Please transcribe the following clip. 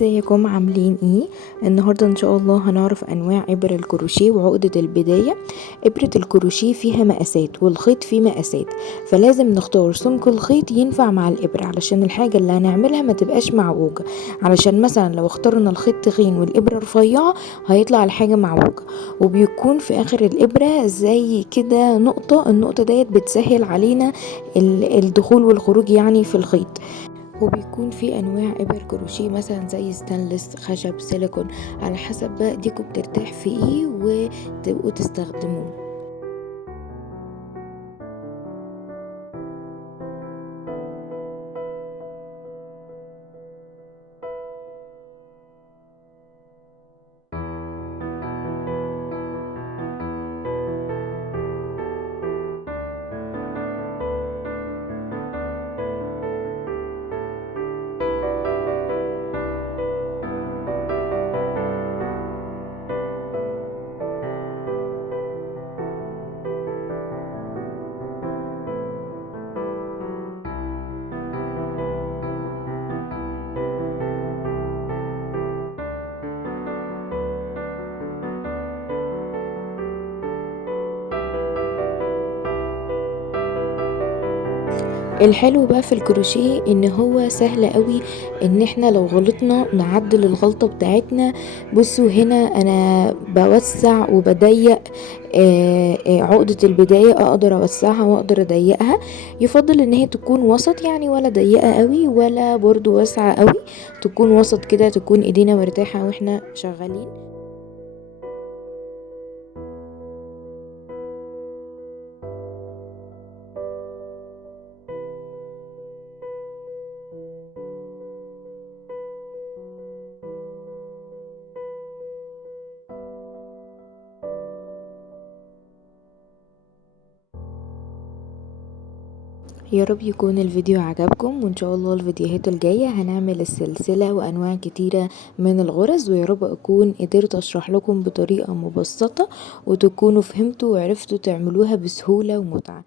ازيكم عاملين ايه؟ النهارده ان شاء الله هنعرف انواع ابر الكروشيه وعقدة البداية. ابرة الكروشيه فيها مقاسات والخيط فيه مقاسات، فلازم نختار سمك الخيط ينفع مع الابرة علشان الحاجة اللي هنعملها ما تبقاش معوجة. علشان مثلا لو اخترنا الخيط تخين والابرة رفيعة هيطلع الحاجة معوجة، وبيكون في اخر الابرة زي كده نقطة. النقطة ديت بتسهل علينا الدخول والخروج يعني في الخيط. وبيكون في انواع ابر كروشيه مثلا زي ستانلس، خشب، سيليكون، على حسب بقى ايديكم بترتاح في ايه وتبقوا تستخدموه. الحلو بقى في الكروشيه ان هو سهل قوي، ان احنا لو غلطنا نعدل الغلطة بتاعتنا. بصوا هنا انا بوسع وبضيق عقدة البداية، اقدر اوسعها واقدر اضيقها. يفضل ان هي تكون وسط يعني، ولا ضيقة قوي ولا برضو واسعة قوي، تكون وسط كده، تكون ايدينا مرتاحة واحنا شغالين. يا رب يكون الفيديو عجبكم، وان شاء الله الفيديوهات الجاية هنعمل السلسلة وانواع كتيرة من الغرز، ويا رب اكون قدرت اشرح لكم بطريقة مبسطة وتكونوا فهمتوا وعرفتوا تعملوها بسهولة ومتعة.